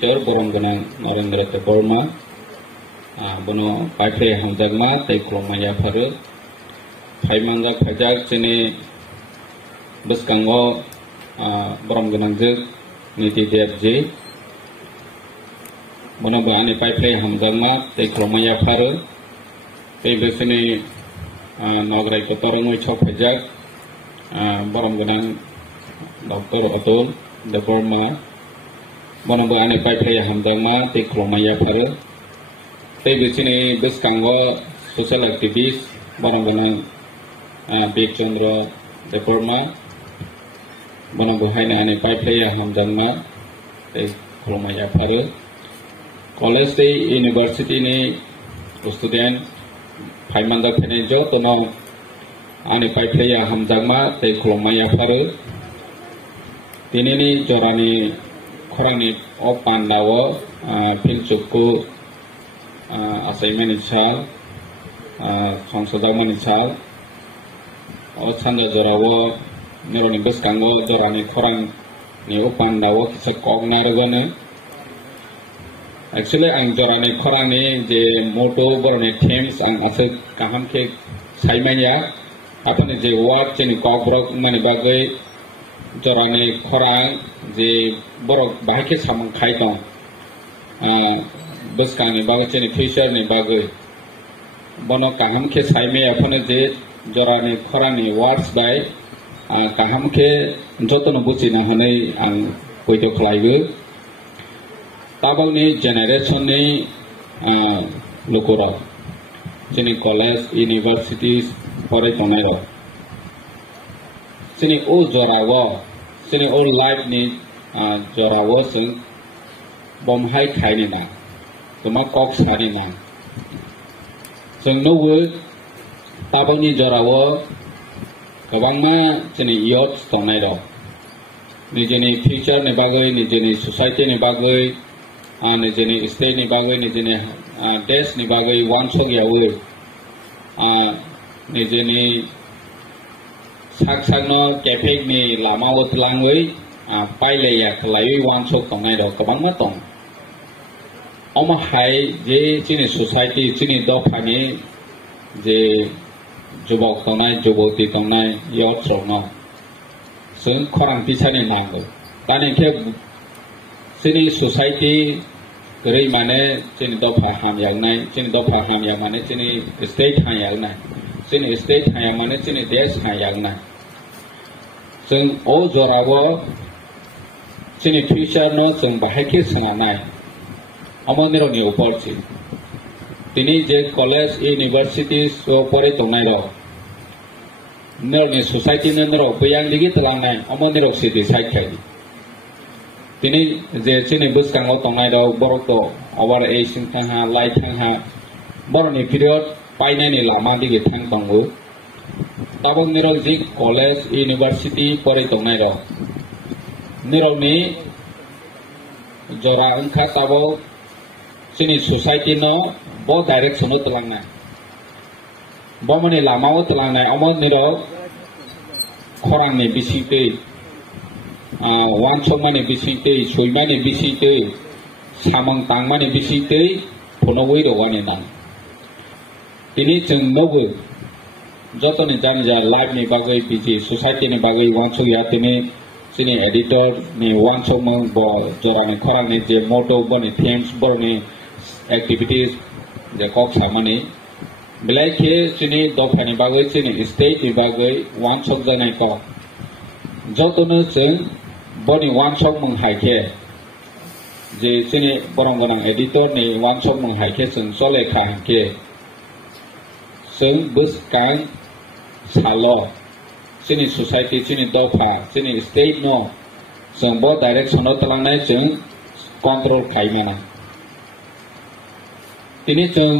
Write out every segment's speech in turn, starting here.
editor borong ganang Narendra Deborma bono paifre hamjagma tei klongmaya pharu phaimanja phajak chini bwskango borong ganangjak Niti Devji bono bani paifre hamjagma tei klongmaya pharu tei besini nograi kotorongoi chok phajak borong ganang Dr. Atul Deborma bono bani paifre hamjagma tei klongmaya pharu tei besini bwskango social activist borong ganang Big Chandra Deborma bono bohaina ani paifre hamjagma tei klongmaya pharu college tei university ni student phaimanja phainai jotono ani paifre hamjagma tei klongmaya pharu tinini jorani khorani o pandao philchukku assignment sal songsadagmani sal o sanja jorao neroni bwskango jorani khorang ni o pandao kisa kognargone actually ang jorani khorang ni je moto boroni themes ang asuk kaham ke saimanya apani je word cheni kokbrok mani bagai jorani khorang je borok bahike samang khai dong bwskangni bagai cheni future ni bagai bono kaham ke saime apani je jorani khorangni words bai kaham ke jotono buchina hanai ang poito khlaigo tabangni generation ni lokora cheni college universities porai tonai ro chini o jorawo chini o life ni jorawo sing bomhai khaini na tuma kok sani na sing no wo tabangni jorawo kabangma chini youth tonai ro nijeni future ni bagai nijeni society ni bagai nijeni state ni bagai nijeni desh ni bagai wansok yawe nijeni saksakno kefek ni lama utlangoi paile ya khlai wansok tongnai ro kabangma tong oma hai je chini society chini dophani je jubok tongnai juboti tongnai youth rokno sing khorang pisani nango tani ke chini society rei mane chini dopha hamyagnai chini dopha hamya mane chini state hamyagnai chini state hamya mane chini desh hamyagnai sing o jorawo chini future no sing bahake sanganai amonero ni uporchi tini je college universities so pore tongnai ro nerni society nero buyang ligi telangnai amonero si decide khai tini je chini bwskango tongnai ro borok to over aging thangha light thangha boroni period painai ni lama dige thang tongo tabong nero ji college university pore tongnai ro nero ni jora angkha tabo chini society no bo direction no telangnai bomani lama o telangnai amon nero khorang ni bisite wansokmani bisite soimani bisite samang tangmani bisite phono wei rogani nang tini jeng nogo jotoni jani ja life ni bagai biji society ni bagai wansok ya tini chini editor ni wansok mang bo jorani khorang ni je motto boni themes borni activities je kok samani belai ke chini dophani bagai chini state ni bagai wansok janai ko jotono jeng boni wansok mung haike je chini borong ganang editor ni wansok mung haike jeng sole kha ke jeng bwskang salo chini society chini dopha chini state no jeng bo direction no talangnai jeng control khaimana tini jeng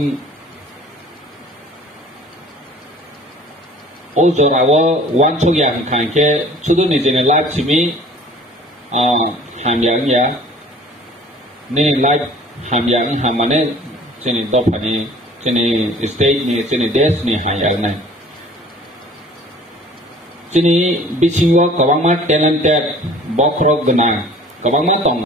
o jorawo wansok yang khangke chudu ni jene lab chimi hamyang ya ni life hamyang hamane chini dophani chini state ni chini desh ni hayang nai chini bisingo kabangma talented bokrok gna kabangma tong